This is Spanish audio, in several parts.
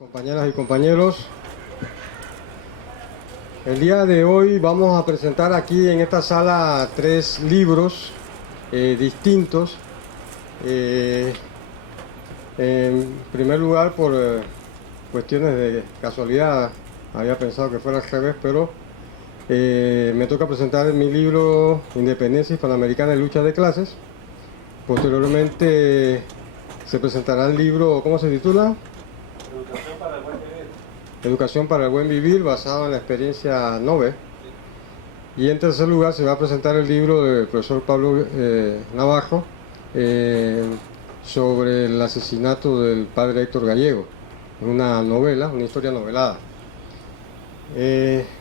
Compañeras y compañeros, el día de hoy vamos a presentar aquí en esta sala tres libros distintos. En primer lugar, por cuestiones de casualidad, había pensado que fuera al revés, pero me toca presentar mi libro Independencia Hispanoamericana y Lucha de Clases. Posteriormente se presentará el libro, ¿cómo se titula? Educación para el Buen Vivir, basado en la experiencia Nove. Y en tercer lugar se va a presentar el libro del profesor Pablo Navarro sobre el asesinato del padre Héctor Gallego, una novela, una historia novelada.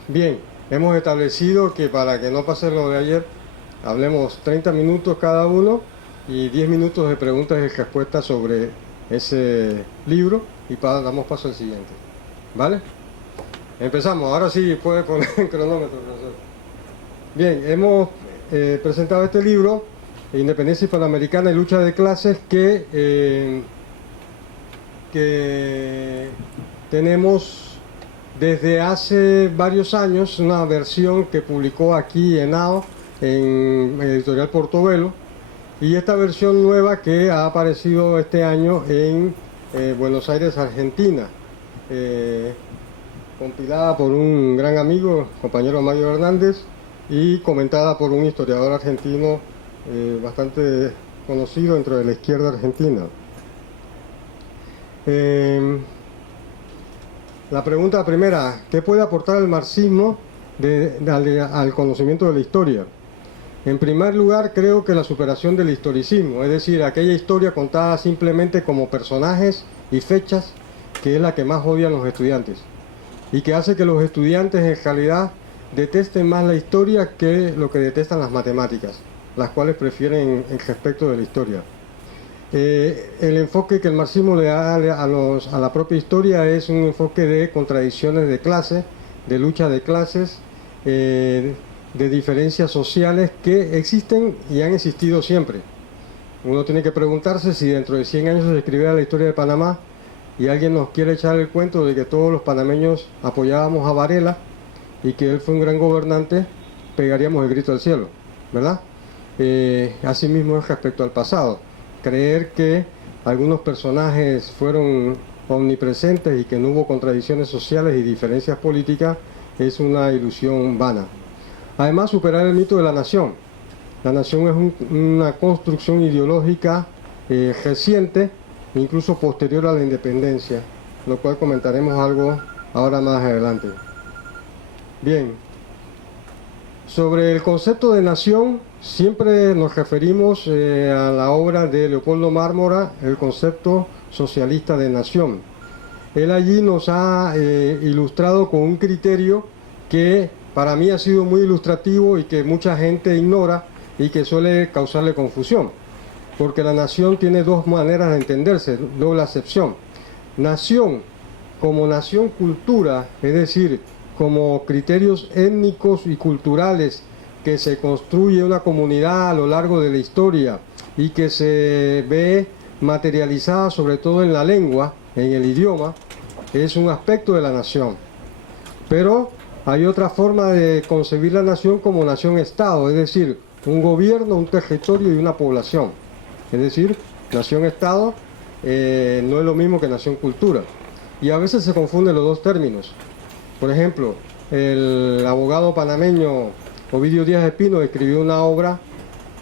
Bien, hemos establecido que para que no pase lo de ayer, hablemos 30 minutos cada uno y 10 minutos de preguntas y respuestas sobre ese libro y damos paso al siguiente. ¿Vale? Empezamos. Ahora sí puede poner el cronómetro, profesor. Bien, hemos presentado este libro, Independencia Hispanoamericana y Lucha de Clases, que tenemos desde hace varios años una versión que publicó aquí ENAO en Editorial Portobelo, y esta versión nueva que ha aparecido este año en Buenos Aires, Argentina. Compilada por un gran amigo, compañero Mario Hernández, y comentada por un historiador argentino bastante conocido dentro de la izquierda argentina. La pregunta primera: ¿qué puede aportar el marxismo al conocimiento de la historia? En primer lugar, creo que la superación del historicismo, es decir, aquella historia contada simplemente como personajes y fechas, que es la que más odian los estudiantes, y que hace que los estudiantes en realidad detesten más la historia que lo que detestan las matemáticas, las cuales prefieren el respecto de la historia. El enfoque que el marxismo le da a la propia historia es un enfoque de contradicciones de clase, de lucha de clases, de diferencias sociales que existen y han existido siempre. Uno tiene que preguntarse si dentro de 100 años se escribiera la historia de Panamá y alguien nos quiere echar el cuento de que todos los panameños apoyábamos a Varela y que él fue un gran gobernante, pegaríamos el grito al cielo, ¿verdad? Asimismo es respecto al pasado. Creer que algunos personajes fueron omnipresentes y que no hubo contradicciones sociales y diferencias políticas es una ilusión vana. Además, superar el mito de la nación. La nación es una construcción ideológica reciente, incluso posterior a la independencia, lo cual comentaremos algo ahora más adelante. Bien, sobre el concepto de nación, siempre nos referimos a la obra de Leopoldo Mármora, el concepto socialista de nación. Él allí nos ha ilustrado con un criterio que para mí ha sido muy ilustrativo y que mucha gente ignora y que suele causarle confusión, porque la nación tiene dos maneras de entenderse, doble acepción. Nación como nación cultura, es decir, como criterios étnicos y culturales que se construye una comunidad a lo largo de la historia y que se ve materializada sobre todo en la lengua, en el idioma, es un aspecto de la nación. Pero hay otra forma de concebir la nación como nación-estado, es decir, un gobierno, un territorio y una población. Es decir, nación-estado no es lo mismo que nación-cultura. Y a veces se confunden los dos términos. Por ejemplo, el abogado panameño Ovidio Díaz Espino escribió una obra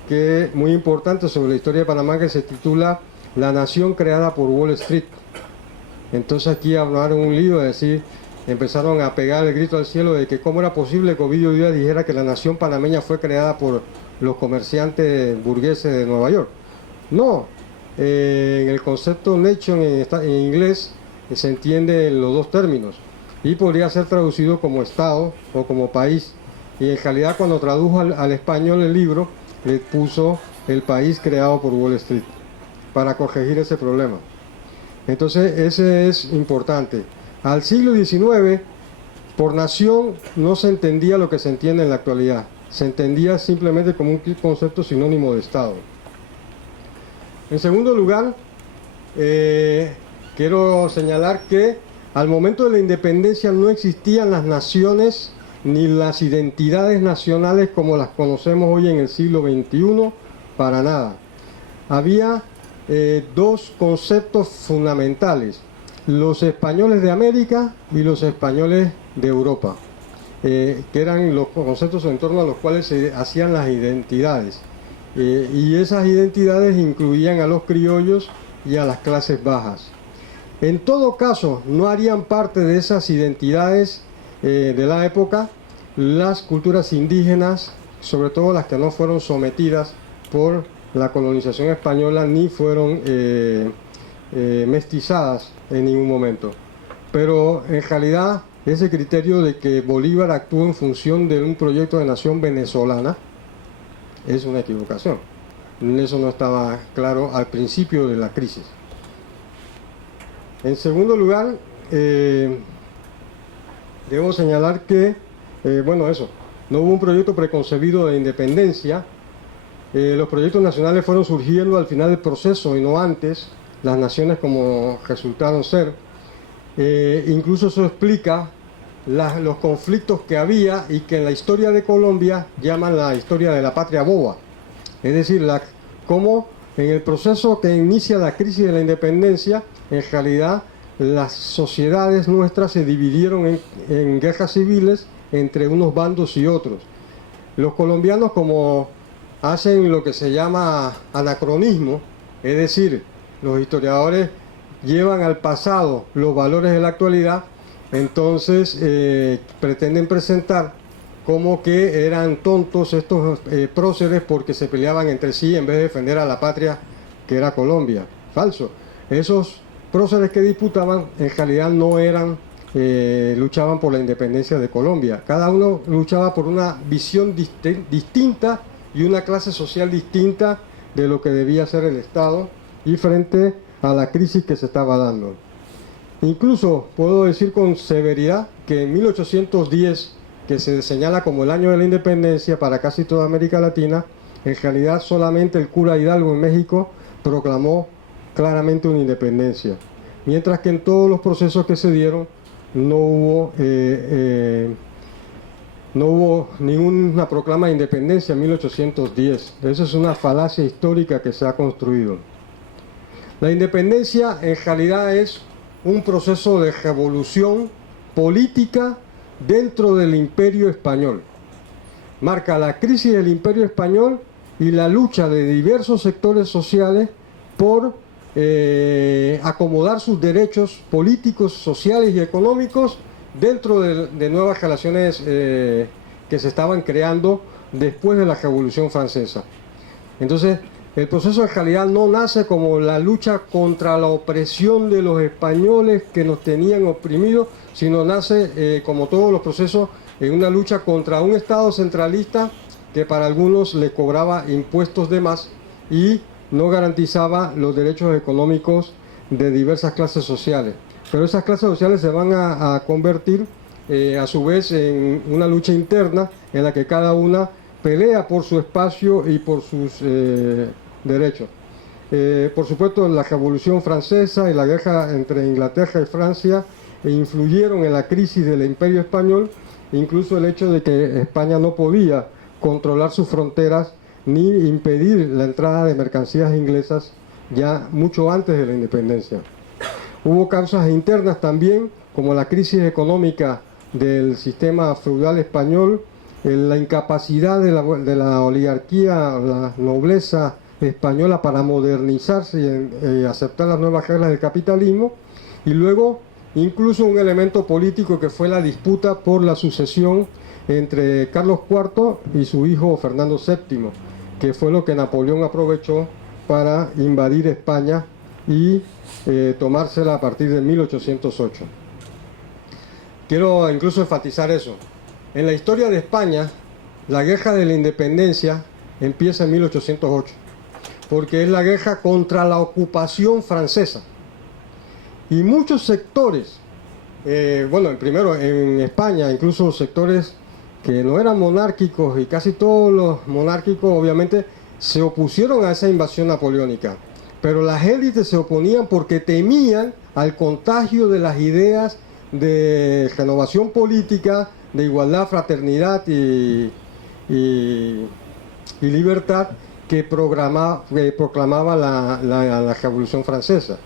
que muy importante sobre la historia de Panamá que se titula La nación creada por Wall Street. Entonces aquí hablaron un lío de decir, empezaron a pegar el grito al cielo de que cómo era posible que Ovidio Díaz dijera que la nación panameña fue creada por los comerciantes burgueses de Nueva York. No, en el concepto nation en inglés se entiende en los dos términos y podría ser traducido como estado o como país, y en realidad cuando tradujo al español el libro le puso el país creado por Wall Street para corregir ese problema. Entonces ese es importante. Al siglo XIX, por nación no se entendía lo que se entiende en la actualidad, se entendía simplemente como un concepto sinónimo de Estado. En segundo lugar, quiero señalar que Al momento de la independencia no existían las naciones ni las identidades nacionales como las conocemos hoy en el siglo XXI, para nada. Había dos conceptos fundamentales: los españoles de América y los españoles de Europa, que eran los conceptos en torno a los cuales se hacían las identidades. Y esas identidades incluían a los criollos y a las clases bajas. En todo caso, no harían parte de esas identidades de la época las culturas indígenas, sobre todo las que no fueron sometidas por la colonización española ni fueron mestizadas en ningún momento. Pero en realidad ese criterio de que Bolívar actuó en función de un proyecto de nación venezolana es una equivocación. Eso no estaba claro al principio de la crisis. En segundo lugar, debo señalar que, no hubo un proyecto preconcebido de independencia. Los proyectos nacionales fueron surgiendo al final del proceso y no antes, las naciones como resultaron ser. Incluso eso explica los conflictos que había y que en la historia de Colombia llaman la historia de la patria boba. Es decir, cómo en el proceso que inicia la crisis de la independencia, en realidad las sociedades nuestras se dividieron en guerras civiles entre unos bandos y otros. Los colombianos, como hacen lo que se llama anacronismo, es decir, los historiadores llevan al pasado los valores de la actualidad, entonces pretenden presentar como que eran tontos estos próceres porque se peleaban entre sí en vez de defender a la patria que era Colombia. Falso. Esos próceres que disputaban en realidad no eran, luchaban por la independencia de Colombia. Cada uno luchaba por una visión distinta y una clase social distinta de lo que debía ser el Estado y frente a la crisis que se estaba dando. Incluso puedo decir con severidad que en 1810, que se señala como el año de la independencia para casi toda América Latina, en realidad solamente el cura Hidalgo en México proclamó claramente una independencia, mientras que en todos los procesos que se dieron no hubo ninguna proclama de independencia en 1810. Esa es una falacia histórica que se ha construido. La independencia en realidad es un proceso de revolución política dentro del Imperio Español. Marca la crisis del Imperio Español y la lucha de diversos sectores sociales por acomodar sus derechos políticos, sociales y económicos dentro de nuevas relaciones que se estaban creando después de la Revolución Francesa. Entonces, el proceso en realidad no nace como la lucha contra la opresión de los españoles que nos tenían oprimidos, sino nace, como todos los procesos, en una lucha contra un Estado centralista que para algunos le cobraba impuestos de más y no garantizaba los derechos económicos de diversas clases sociales. Pero esas clases sociales se van a convertir a su vez en una lucha interna en la que cada una pelea por su espacio y por sus derechos. Por supuesto, la Revolución Francesa y la guerra entre Inglaterra y Francia influyeron en la crisis del Imperio Español, incluso el hecho de que España no podía controlar sus fronteras ni impedir la entrada de mercancías inglesas ya mucho antes de la independencia. Hubo causas internas también, como la crisis económica del sistema feudal español, la incapacidad de la oligarquía, la nobleza española para modernizarse y aceptar las nuevas reglas del capitalismo, y luego incluso un elemento político que fue la disputa por la sucesión entre Carlos IV y su hijo Fernando VII, que fue lo que Napoleón aprovechó para invadir España y tomársela a partir de 1808. Quiero incluso enfatizar eso. En la historia de España, la guerra de la independencia empieza en 1808, porque es la guerra contra la ocupación francesa. Y muchos sectores, primero en España, incluso sectores que no eran monárquicos, y casi todos los monárquicos obviamente se opusieron a esa invasión napoleónica, pero las élites se oponían porque temían al contagio de las ideas de renovación política, de igualdad, fraternidad y libertad que proclamaba la Revolución Francesa.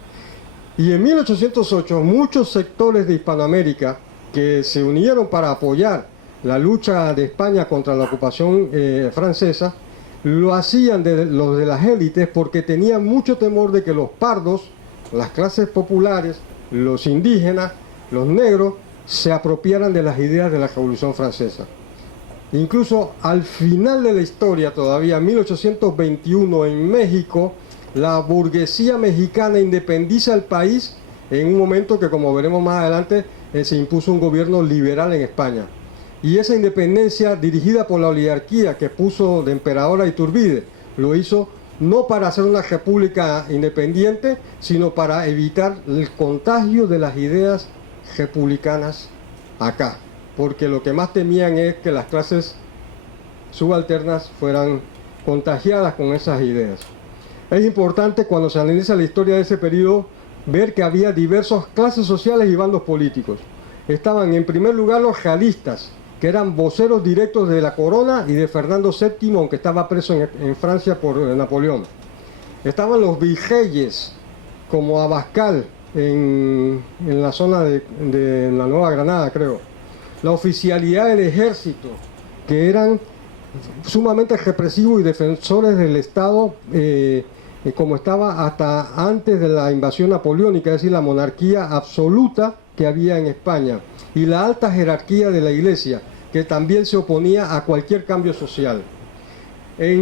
Y en 1808 muchos sectores de Hispanoamérica que se unieron para apoyar la lucha de España contra la ocupación francesa, lo hacían los de las élites porque tenían mucho temor de que los pardos, las clases populares, los indígenas, los negros, se apropiaran de las ideas de la Revolución Francesa. Incluso al final de la historia, todavía en 1821 en México, la burguesía mexicana independiza el país en un momento que, como veremos más adelante, se impuso un gobierno liberal en España. Y esa independencia dirigida por la oligarquía que puso de emperador a Iturbide, lo hizo no para hacer una república independiente, sino para evitar el contagio de las ideas republicanas acá. Porque lo que más temían es que las clases subalternas fueran contagiadas con esas ideas. Es importante, cuando se analiza la historia de ese periodo, ver que había diversas clases sociales y bandos políticos. Estaban en primer lugar los realistas, que eran voceros directos de la corona y de Fernando VII, aunque estaba preso en Francia por Napoleón. Estaban los virreyes, como Abascal, en la zona de la Nueva Granada, creo. La oficialidad del ejército, que eran sumamente represivos y defensores del Estado, como estaba hasta antes de la invasión napoleónica, es decir, la monarquía absoluta que había en España, y la alta jerarquía de la Iglesia, que también se oponía a cualquier cambio social.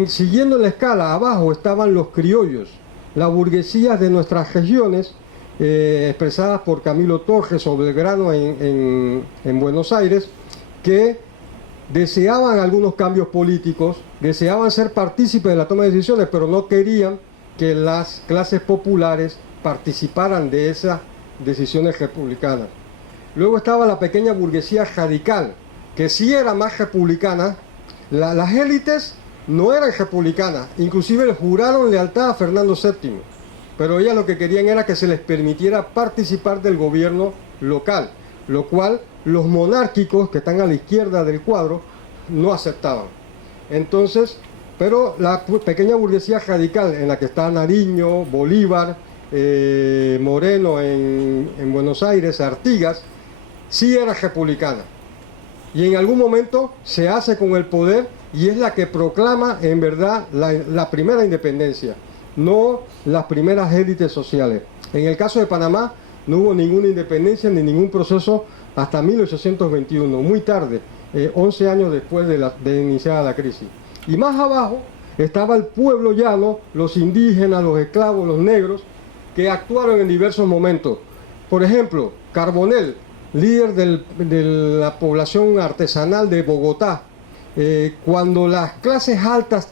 Siguiendo la escala, abajo estaban los criollos, las burguesías de nuestras regiones, expresadas por Camilo Torres o Belgrano en Buenos Aires, que deseaban algunos cambios políticos, deseaban ser partícipes de la toma de decisiones, pero no querían que las clases populares participaran de esas decisiones republicanas. Luego estaba la pequeña burguesía radical, que sí era más republicana. Las élites no eran republicanas, inclusive juraron lealtad a Fernando VII, pero ellas lo que querían era que se les permitiera participar del gobierno local, lo cual los monárquicos, que están a la izquierda del cuadro, no aceptaban. Entonces, pero la pequeña burguesía radical, en la que está Nariño, Bolívar, Moreno en Buenos Aires, Artigas, sí era republicana. Y en algún momento se hace con el poder y es la que proclama en verdad la primera independencia, no las primeras élites sociales. En el caso de Panamá no hubo ninguna independencia ni ningún proceso hasta 1821, muy tarde, 11 años después de iniciada la crisis. Y más abajo estaba el pueblo llano, los indígenas, los esclavos, los negros, que actuaron en diversos momentos. Por ejemplo, Carbonell, líder de la población artesanal de Bogotá, cuando las clases altas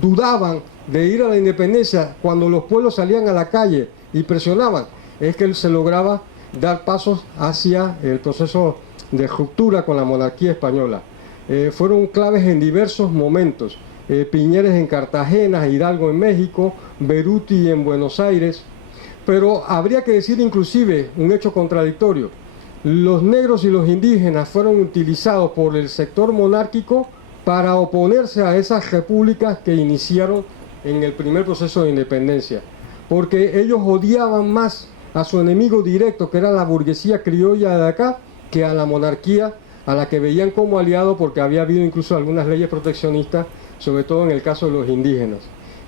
dudaban de ir a la independencia, cuando los pueblos salían a la calle y presionaban, es que él se lograba dar pasos hacia el proceso de ruptura con la monarquía española. Fueron claves en diversos momentos. Piñeres en Cartagena, Hidalgo en México, Beruti en Buenos Aires. Pero habría que decir inclusive un hecho contradictorio. Los negros y los indígenas fueron utilizados por el sector monárquico para oponerse a esas repúblicas que iniciaron en el primer proceso de independencia, porque ellos odiaban más a su enemigo directo, que era la burguesía criolla de acá, que a la monarquía, a la que veían como aliado, porque había habido incluso algunas leyes proteccionistas, sobre todo en el caso de los indígenas.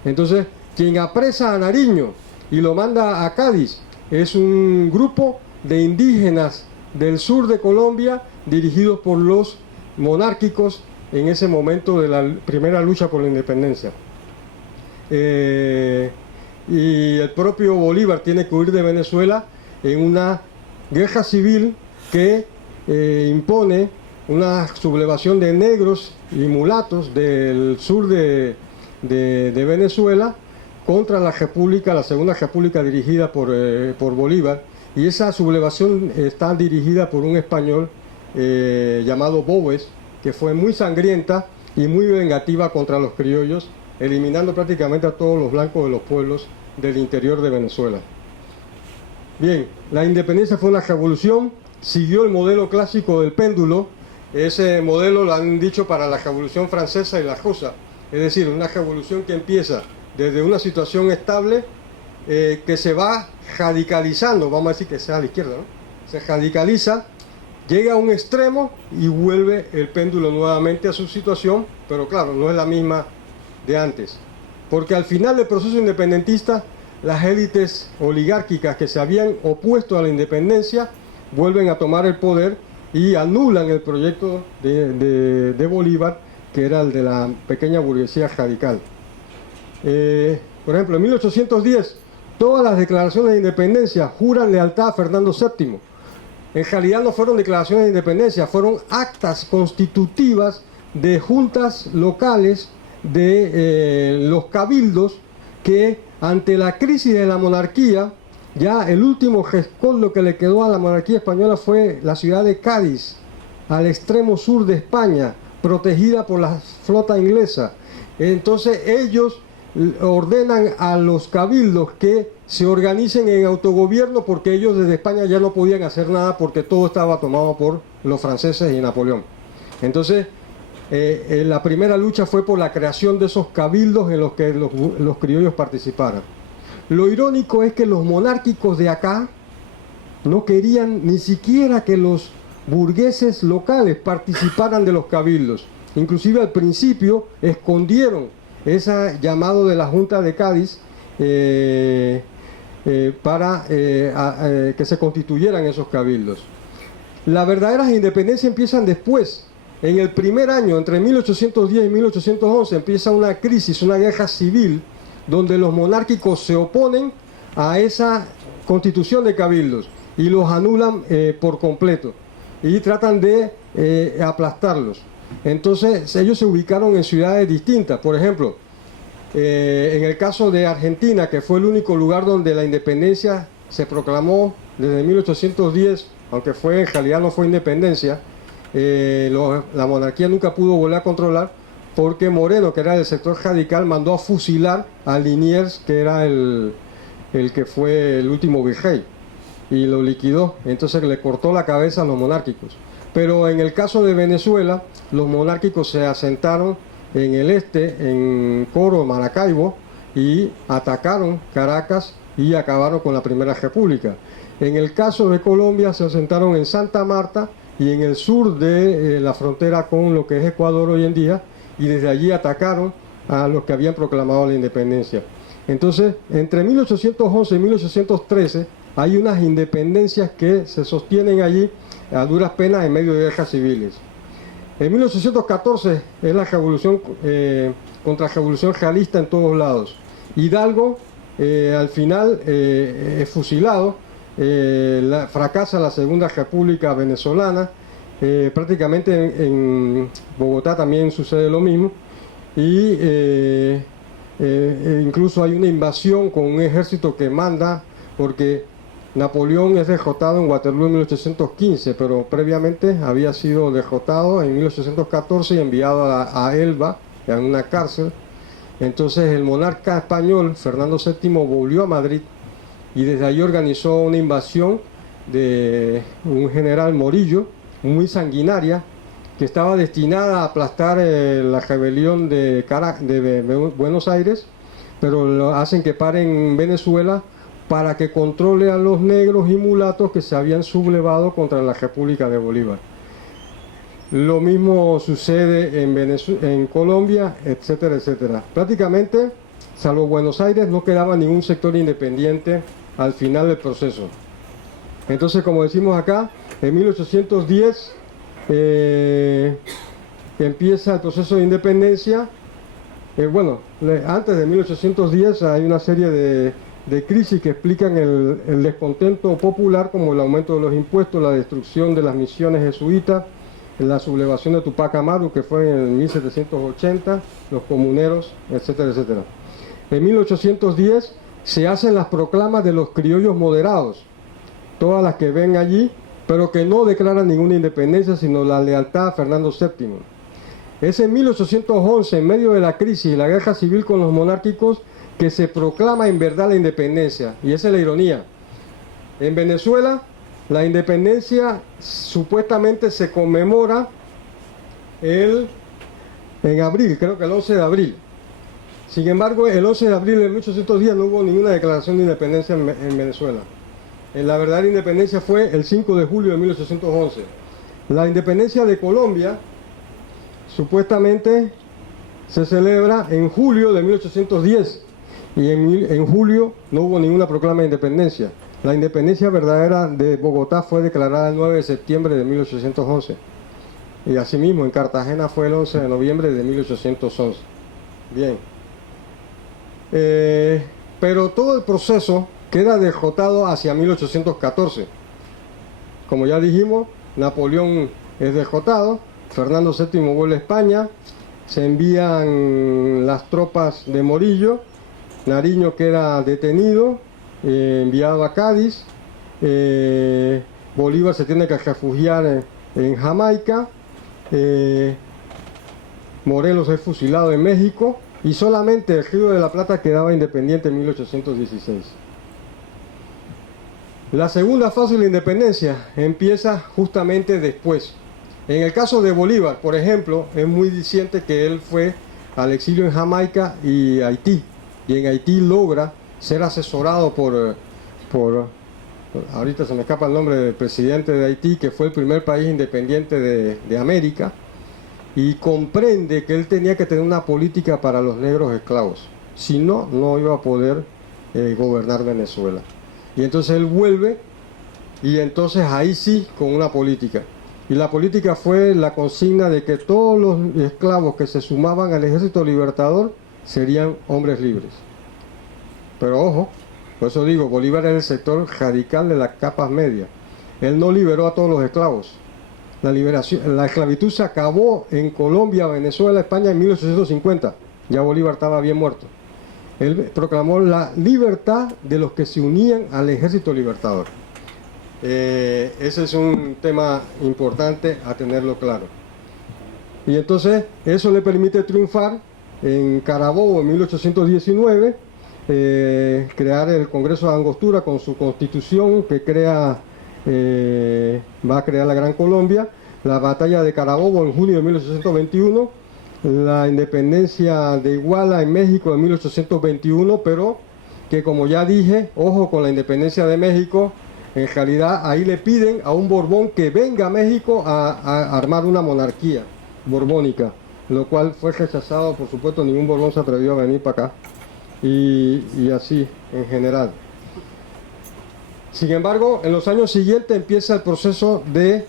Entonces, quien apresa a Nariño y lo manda a Cádiz es un grupo de indígenas del sur de Colombia, dirigidos por los monárquicos en ese momento de la primera lucha por la independencia. Y el propio Bolívar tiene que huir de Venezuela en una guerra civil que impone una sublevación de negros y mulatos del sur de Venezuela contra la república, la segunda república dirigida por Bolívar, y esa sublevación está dirigida por un español llamado Boves, que fue muy sangrienta y muy vengativa contra los criollos, eliminando prácticamente a todos los blancos de los pueblos del interior de Venezuela. Bien, la independencia fue una revolución siguió el modelo clásico del péndulo. Ese modelo lo han dicho para la Revolución Francesa y la Rusa, es decir, una revolución que empieza desde una situación estable, que se va radicalizando, vamos a decir que sea a la izquierda, ¿no? Se radicaliza, llega a un extremo y vuelve el péndulo nuevamente a su situación, pero claro, no es la misma de antes, porque al final del proceso independentista, las élites oligárquicas que se habían opuesto a la independencia vuelven a tomar el poder y anulan el proyecto de Bolívar, que era el de la pequeña burguesía radical. Por ejemplo, en 1810, todas las declaraciones de independencia juran lealtad a Fernando VII. En realidad no fueron declaraciones de independencia, fueron actas constitutivas de juntas locales de los cabildos que, ante la crisis de la monarquía, ya el último rescoldo que le quedó a la monarquía española fue la ciudad de Cádiz, al extremo sur de España, protegida por la flota inglesa. Entonces ellos ordenan a los cabildos que se organicen en autogobierno, porque ellos desde España ya no podían hacer nada porque todo estaba tomado por los franceses y Napoleón. Entonces la primera lucha fue por la creación de esos cabildos en los que los criollos participaran. Lo irónico es que los monárquicos de acá no querían ni siquiera que los burgueses locales participaran de los cabildos. Inclusive al principio escondieron ese llamado de la Junta de Cádiz para que se constituyeran esos cabildos. Las verdaderas independencias empiezan después. En el primer año, entre 1810 y 1811, empieza una crisis, una guerra civil, donde los monárquicos se oponen a esa constitución de cabildos y los anulan por completo y tratan de aplastarlos. Entonces ellos se ubicaron en ciudades distintas. Por ejemplo, en el caso de Argentina, que fue el único lugar donde la independencia se proclamó desde 1810, aunque en realidad no fue independencia, la monarquía nunca pudo volver a controlar, porque Moreno, que era del sector radical, mandó a fusilar a Liniers, que era el que fue el último virrey, y lo liquidó. Entonces le cortó la cabeza a los monárquicos. Pero en el caso de Venezuela, los monárquicos se asentaron en el este, en Coro, Maracaibo, y atacaron Caracas y acabaron con la Primera República. En el caso de Colombia, se asentaron en Santa Marta y en el sur de la frontera con lo que es Ecuador hoy en día, y desde allí atacaron a los que habían proclamado la independencia. Entonces, entre 1811 y 1813 hay unas independencias que se sostienen allí a duras penas en medio de guerras civiles. En 1814 es la revolución, contrarrevolución realista en todos lados. Hidalgo, al final, es fusilado, fracasa la Segunda República Venezolana. Prácticamente en Bogotá también sucede lo mismo, y incluso hay una invasión con un ejército que manda, porque Napoleón es derrotado en Waterloo en 1815, pero previamente había sido derrotado en 1814 y enviado a Elba, en una cárcel. Entonces el monarca español, Fernando VII, volvió a Madrid y desde allí organizó una invasión de un general Morillo, muy sanguinaria, que estaba destinada a aplastar la rebelión de Buenos Aires, pero lo hacen que pare en Venezuela para que controle a los negros y mulatos que se habían sublevado contra la República de Bolívar. Lo mismo sucede en Colombia, etcétera, etcétera. Prácticamente, salvo Buenos Aires, no quedaba ningún sector independiente al final del proceso. Entonces, como decimos acá, en 1810 empieza el proceso de independencia. Antes de 1810 hay una serie de crisis que explican el descontento popular, como el aumento de los impuestos, la destrucción de las misiones jesuitas, la sublevación de Tupac Amaru, que fue en 1780, los comuneros, etcétera, etcétera. En 1810 se hacen las proclamas de los criollos moderados, todas las que ven allí, pero que no declaran ninguna independencia, sino la lealtad a Fernando VII. Es en 1811, en medio de la crisis y la guerra civil con los monárquicos, que se proclama en verdad la independencia. Y esa es la ironía. En Venezuela, La independencia supuestamente se conmemora en abril, creo que el 11 de abril. Sin embargo, el 11 de abril de 1810 no hubo ninguna declaración de independencia en Venezuela. La verdadera independencia fue el 5 de julio de 1811. La independencia de Colombia supuestamente se celebra en julio de 1810 y en julio no hubo ninguna proclama de independencia. La independencia verdadera de Bogotá fue declarada el 9 de septiembre de 1811 y asimismo en Cartagena fue el 11 de noviembre de 1811. Bien. Pero todo el proceso queda derrotado hacia 1814. Como ya dijimos, Napoleón es derrotado, Fernando VII vuelve a España, se envían las tropas de Morillo, Nariño queda detenido, enviado a Cádiz, Bolívar se tiene que refugiar en Jamaica, Morelos es fusilado en México y solamente el Río de la Plata quedaba independiente en 1816. La segunda fase de la independencia empieza justamente después. En el caso de Bolívar, por ejemplo, es muy diciente que él fue al exilio en Jamaica y Haití, y en Haití logra ser asesorado por ahorita se me escapa el nombre del presidente de Haití, que fue el primer país independiente de América, y comprende que él tenía que tener una política para los negros esclavos, si no, no iba a poder gobernar Venezuela. Y entonces él vuelve, y entonces ahí sí, con una política. Y la política fue la consigna de que todos los esclavos que se sumaban al ejército libertador serían hombres libres. Pero ojo, por eso digo, Bolívar era el sector radical de las capas medias. Él no liberó a todos los esclavos. La esclavitud se acabó en Colombia, Venezuela, España en 1850. Ya Bolívar estaba bien muerto. Él proclamó la libertad de los que se unían al ejército libertador. Ese es un tema importante a tenerlo claro. Y entonces eso le permite triunfar en Carabobo en 1819, crear el Congreso de Angostura con su constitución que va a crear la Gran Colombia, la batalla de Carabobo en junio de 1821, la independencia de Iguala en México en 1821, pero que, como ya dije, ojo con la independencia de México, en realidad ahí le piden a un Borbón que venga a México a armar una monarquía borbónica, lo cual fue rechazado, por supuesto, ningún Borbón se atrevió a venir para acá, y así en general. Sin embargo, en los años siguientes empieza el proceso de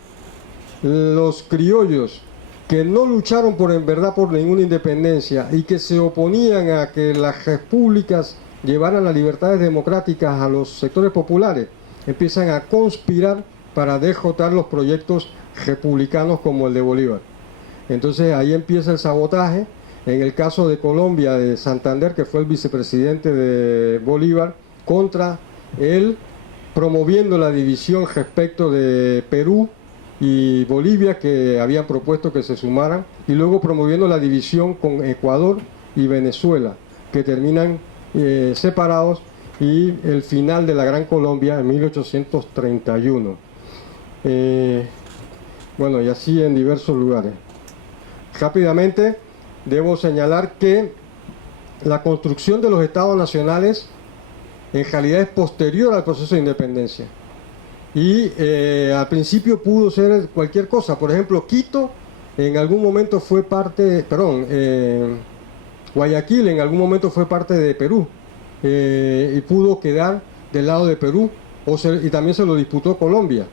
los criollos que no lucharon en verdad por ninguna independencia y que se oponían a que las repúblicas llevaran las libertades democráticas a los sectores populares, empiezan a conspirar para derrotar los proyectos republicanos como el de Bolívar. Entonces ahí empieza el sabotaje. En el caso de Colombia, de Santander, que fue el vicepresidente de Bolívar, contra él, promoviendo la división respecto de Perú y Bolivia, que habían propuesto que se sumaran, y luego promoviendo la división con Ecuador y Venezuela, que terminan separados, y el final de la Gran Colombia en 1831. Bueno, y así en diversos lugares. Rápidamente, debo señalar que la construcción de los estados nacionales en realidad es posterior al proceso de independencia. Y al principio pudo ser cualquier cosa. Por ejemplo, Quito en algún momento fue parte, Guayaquil en algún momento fue parte de Perú, y pudo quedar del lado de Perú, y también se lo disputó Colombia.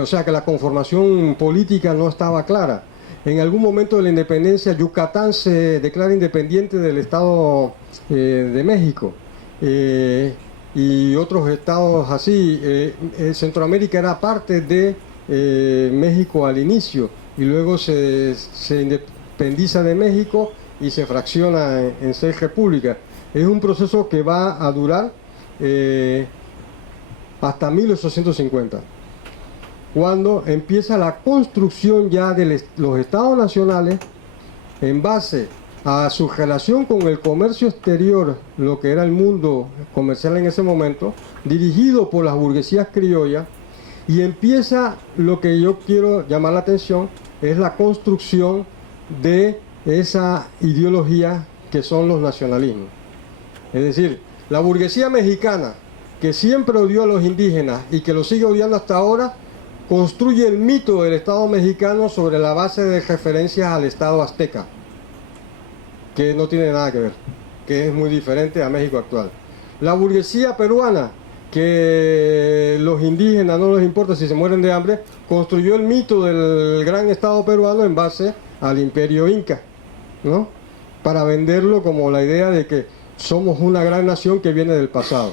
O sea que la conformación política no estaba clara. En algún momento de la independencia, Yucatán se declara independiente del Estado de México. Y otros estados así. Centroamérica era parte de México al inicio, y luego se independiza de México y se fracciona en 6 repúblicas. Es un proceso que va a durar hasta 1850, cuando empieza la construcción ya de los estados nacionales en base a su relación con el comercio exterior, lo que era el mundo comercial en ese momento, dirigido por las burguesías criollas, y empieza lo que yo quiero llamar la atención, es la construcción de esa ideología que son los nacionalismos. Es decir, la burguesía mexicana, que siempre odió a los indígenas y que lo sigue odiando hasta ahora, construye el mito del Estado mexicano sobre la base de referencias al Estado azteca, que no tiene nada que ver, que es muy diferente a México actual. La burguesía peruana, que los indígenas no les importa si se mueren de hambre, construyó el mito del gran Estado peruano en base al imperio inca, ¿no? Para venderlo como la idea de que somos una gran nación que viene del pasado.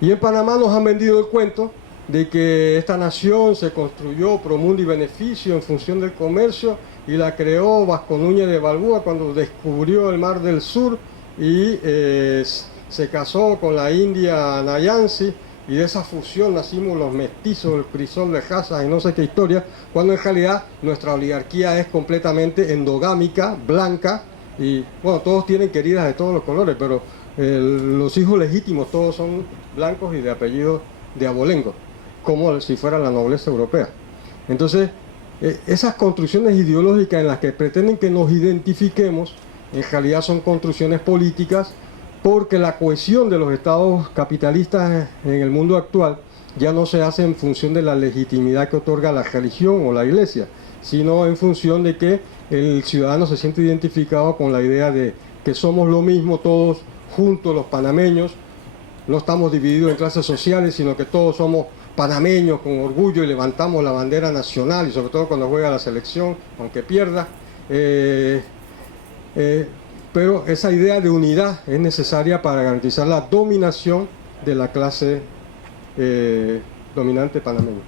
Y en Panamá nos han vendido el cuento de que esta nación se construyó pro mundo y beneficio en función del comercio y la creó Vasco Núñez de Balboa cuando descubrió el Mar del Sur y se casó con la India Nayansi, y de esa fusión nacimos los mestizos, el crisol de razas y no sé qué historia, cuando en realidad nuestra oligarquía es completamente endogámica, blanca, y bueno, todos tienen queridas de todos los colores, pero los hijos legítimos todos son blancos y de apellido de abolengo, como si fuera la nobleza europea. Entonces, esas construcciones ideológicas en las que pretenden que nos identifiquemos, en realidad son construcciones políticas, porque la cohesión de los estados capitalistas en el mundo actual ya no se hace en función de la legitimidad que otorga la religión o la iglesia, sino en función de que el ciudadano se siente identificado con la idea de que somos lo mismo todos juntos los panameños, no estamos divididos en clases sociales, sino que todos somos panameños con orgullo y levantamos la bandera nacional, y sobre todo cuando juega la selección, aunque pierda. Pero esa idea de unidad es necesaria para garantizar la dominación de la clase dominante panameña.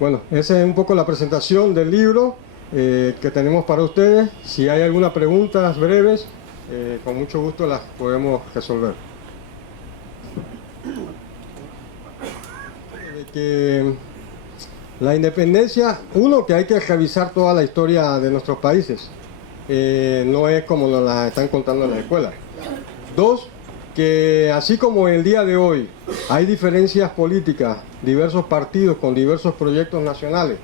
Bueno, esa es un poco la presentación del libro que tenemos para ustedes. Si hay alguna pregunta breves, con mucho gusto las podemos resolver. Que la independencia, uno, que hay que revisar toda la historia de nuestros países. No es como nos la están contando en la escuela. Dos, que así como el día de hoy hay diferencias políticas, diversos partidos con diversos proyectos nacionales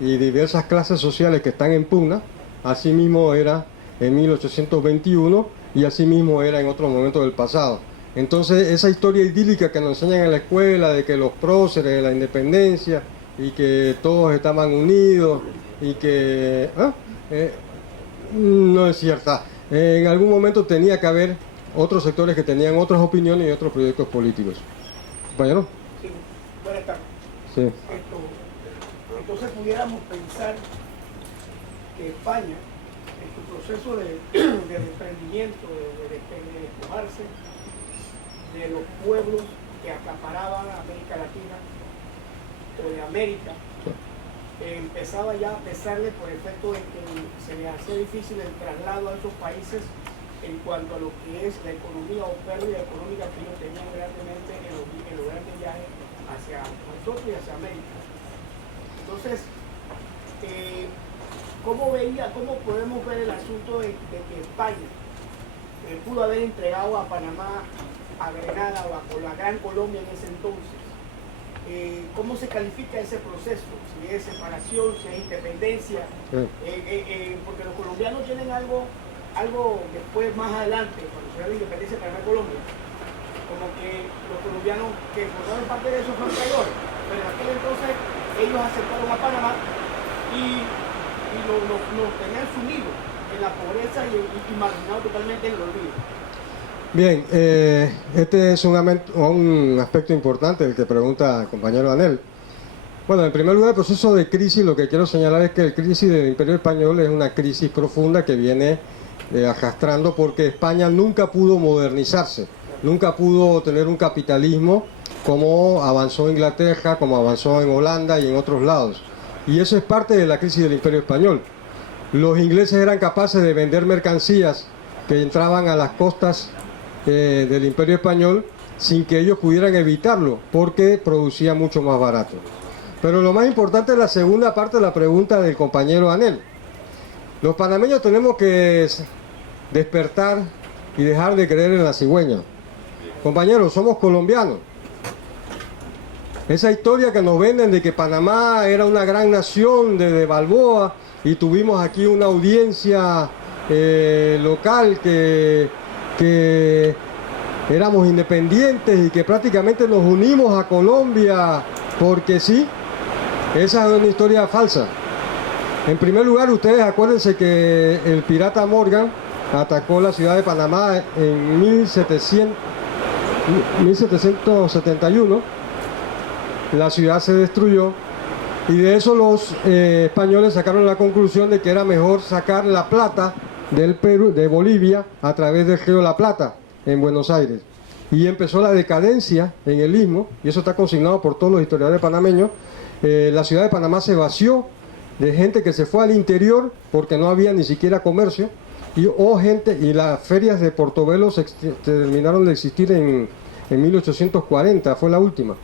y diversas clases sociales que están en pugna, así mismo era en 1821 y así mismo era en otros momentos del pasado. Entonces esa historia idílica que nos enseñan en la escuela de que los próceres de la independencia y que todos estaban unidos y que... no es cierta. En algún momento tenía que haber otros sectores que tenían otras opiniones y otros proyectos políticos. ¿Compañero? Sí, buenas tardes. Sí. Entonces pudiéramos pensar que España, en su proceso de desprendimiento, de despojarse de los pueblos que acaparaban a América Latina o de América, empezaba ya a pesarle por efecto de que se le hacía difícil el traslado a esos países en cuanto a lo que es la economía o pérdida económica que ellos tenían grandemente en los grandes viajes hacia nosotros y hacia América. Entonces, ¿cómo podemos ver el asunto de que España pudo haber entregado a Panamá, a Grenada o a la Gran Colombia en ese entonces? ¿Cómo se califica ese proceso? Si es separación, si es independencia, porque los colombianos tienen algo después, más adelante, cuando se da la independencia de Panamá y Colombia, como que los colombianos que formaron parte de eso fueron traidores, pero en aquel entonces ellos aceptaron a Panamá y nos tenían sumidos en la pobreza y marginados totalmente en el olvido. Bien, este es un aspecto importante el que pregunta el compañero Anel. Bueno, en primer lugar, el proceso de crisis, lo que quiero señalar es que el crisis del Imperio Español es una crisis profunda que viene arrastrando porque España nunca pudo modernizarse, nunca pudo tener un capitalismo como avanzó Inglaterra, como avanzó en Holanda y en otros lados. Y eso es parte de la crisis del Imperio Español. Los ingleses eran capaces de vender mercancías que entraban a las costas del Imperio Español sin que ellos pudieran evitarlo, porque producía mucho más barato. Pero lo más importante es la segunda parte de la pregunta del compañero Anel. Los panameños tenemos que despertar y dejar de creer en la cigüeña. Compañeros, somos colombianos. Esa historia que nos venden de que Panamá era una gran nación de Balboa y tuvimos aquí una audiencia local que éramos independientes y que prácticamente nos unimos a Colombia porque sí, esa es una historia falsa. En primer lugar, ustedes acuérdense que el pirata Morgan atacó la ciudad de Panamá en 1771. La ciudad se destruyó y de eso los españoles sacaron la conclusión de que era mejor sacar la plata del Perú, de Bolivia, a través del río La Plata en Buenos Aires. Y empezó la decadencia en el Istmo, y eso está consignado por todos los historiadores panameños. La ciudad de Panamá se vació de gente que se fue al interior porque no había ni siquiera comercio, y las ferias de Portobelo terminaron de existir en 1840, fue la última.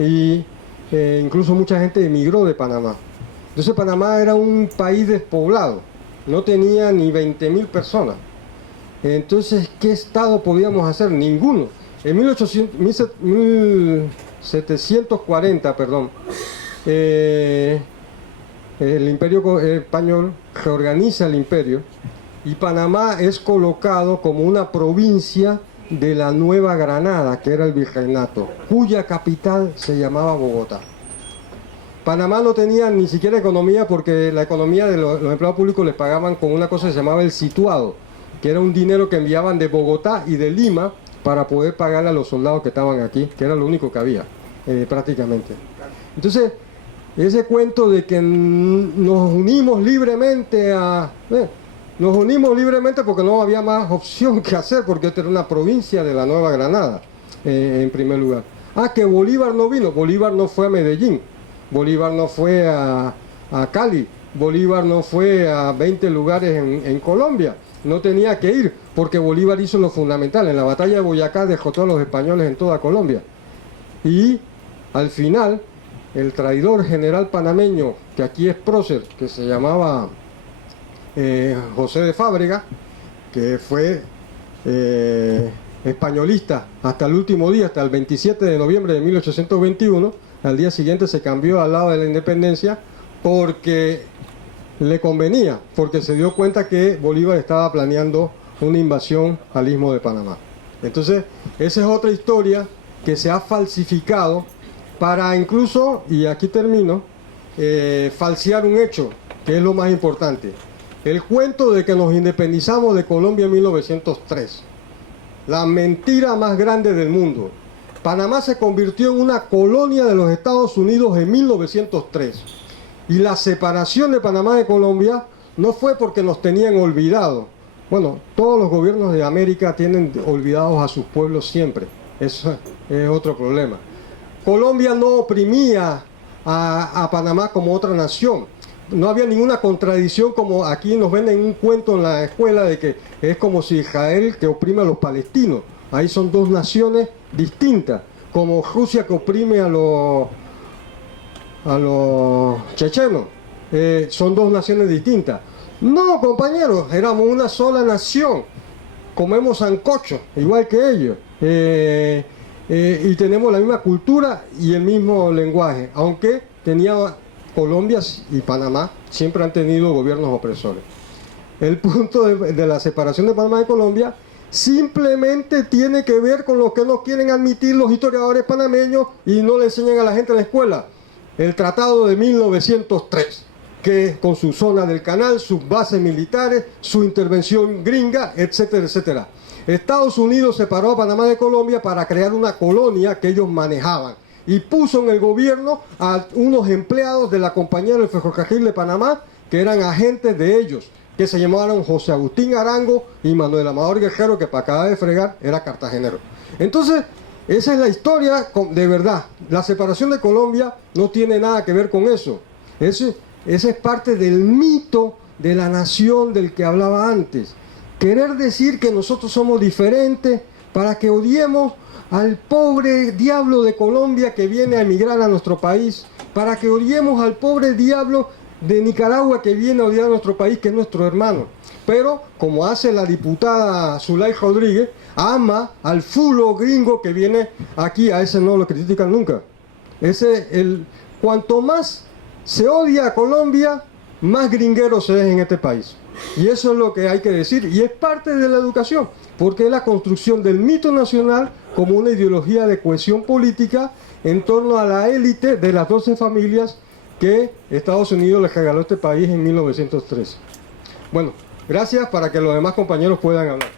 Y incluso mucha gente emigró de Panamá. Entonces Panamá era un país despoblado, no tenía ni 20.000 personas. Entonces, ¿qué estado podíamos hacer? Ninguno. En 1740, el imperio español reorganiza el imperio y Panamá es colocado como una provincia de la Nueva Granada, que era el virreinato, cuya capital se llamaba Bogotá. Panamá no tenía ni siquiera economía porque la economía de los empleados públicos les pagaban con una cosa que se llamaba el situado, que era un dinero que enviaban de Bogotá y de Lima para poder pagarle a los soldados que estaban aquí, que era lo único que había, prácticamente. Entonces, ese cuento de que nos unimos libremente nos unimos libremente porque no había más opción que hacer, porque esta era una provincia de la Nueva Granada, en primer lugar. Que Bolívar no vino. Bolívar no fue a Medellín, Bolívar no fue a Cali, Bolívar no fue a 20 lugares en Colombia. No tenía que ir, porque Bolívar hizo lo fundamental. En la batalla de Boyacá derrotó a los españoles en toda Colombia. Y al final, el traidor general panameño, que aquí es prócer, que se llamaba José de Fábrega, que fue españolista hasta el último día, hasta el 27 de noviembre de 1821, al día siguiente se cambió al lado de la independencia porque le convenía, porque se dio cuenta que Bolívar estaba planeando una invasión al Istmo de Panamá. Entonces, esa es otra historia que se ha falsificado para incluso, y aquí termino, falsear un hecho, que es lo más importante. El cuento de que nos independizamos de Colombia en 1903. La mentira más grande del mundo. Panamá se convirtió en una colonia de los Estados Unidos en 1903. Y la separación de Panamá de Colombia no fue porque nos tenían olvidados. Bueno, todos los gobiernos de América tienen olvidados a sus pueblos siempre. Eso es otro problema. Colombia no oprimía a Panamá como otra nación. No había ninguna contradicción como aquí nos venden un cuento en la escuela de que es como si Israel que oprime a los palestinos. Ahí son dos naciones distintas, como Rusia que oprime a los chechenos. Son dos naciones distintas. No, compañeros, éramos una sola nación. Comemos sancocho, igual que ellos. Y tenemos la misma cultura y el mismo lenguaje, aunque Colombia y Panamá siempre han tenido gobiernos opresores. El punto de la separación de Panamá y Colombia simplemente tiene que ver con lo que no quieren admitir los historiadores panameños y no le enseñan a la gente en la escuela. El Tratado de 1903, que con su zona del canal, sus bases militares, su intervención gringa, etcétera, etcétera. Estados Unidos separó a Panamá de Colombia para crear una colonia que ellos manejaban y puso en el gobierno a unos empleados de la compañía del ferrocarril de Panamá que eran agentes de ellos, que se llamaron José Agustín Arango y Manuel Amador Guerrero, que para acabar de fregar era cartagenero. Entonces, esa es la historia de verdad. La separación de Colombia no tiene nada que ver con eso. Ese es parte del mito de la nación del que hablaba antes. Querer decir que nosotros somos diferentes para que odiemos al pobre diablo de Colombia que viene a emigrar a nuestro país, para que odiemos al pobre diablo de Nicaragua que viene a odiar a nuestro país, que es nuestro hermano. Pero, como hace la diputada Zulay Rodríguez, ama al fulo gringo que viene aquí, a ese no lo critican nunca. Cuanto más se odia a Colombia, más gringuero se es en este país. Y eso es lo que hay que decir, y es parte de la educación, porque es la construcción del mito nacional como una ideología de cohesión política en torno a la élite de las 12 familias que Estados Unidos les regaló a este país en 1913. Bueno, gracias, para que los demás compañeros puedan hablar.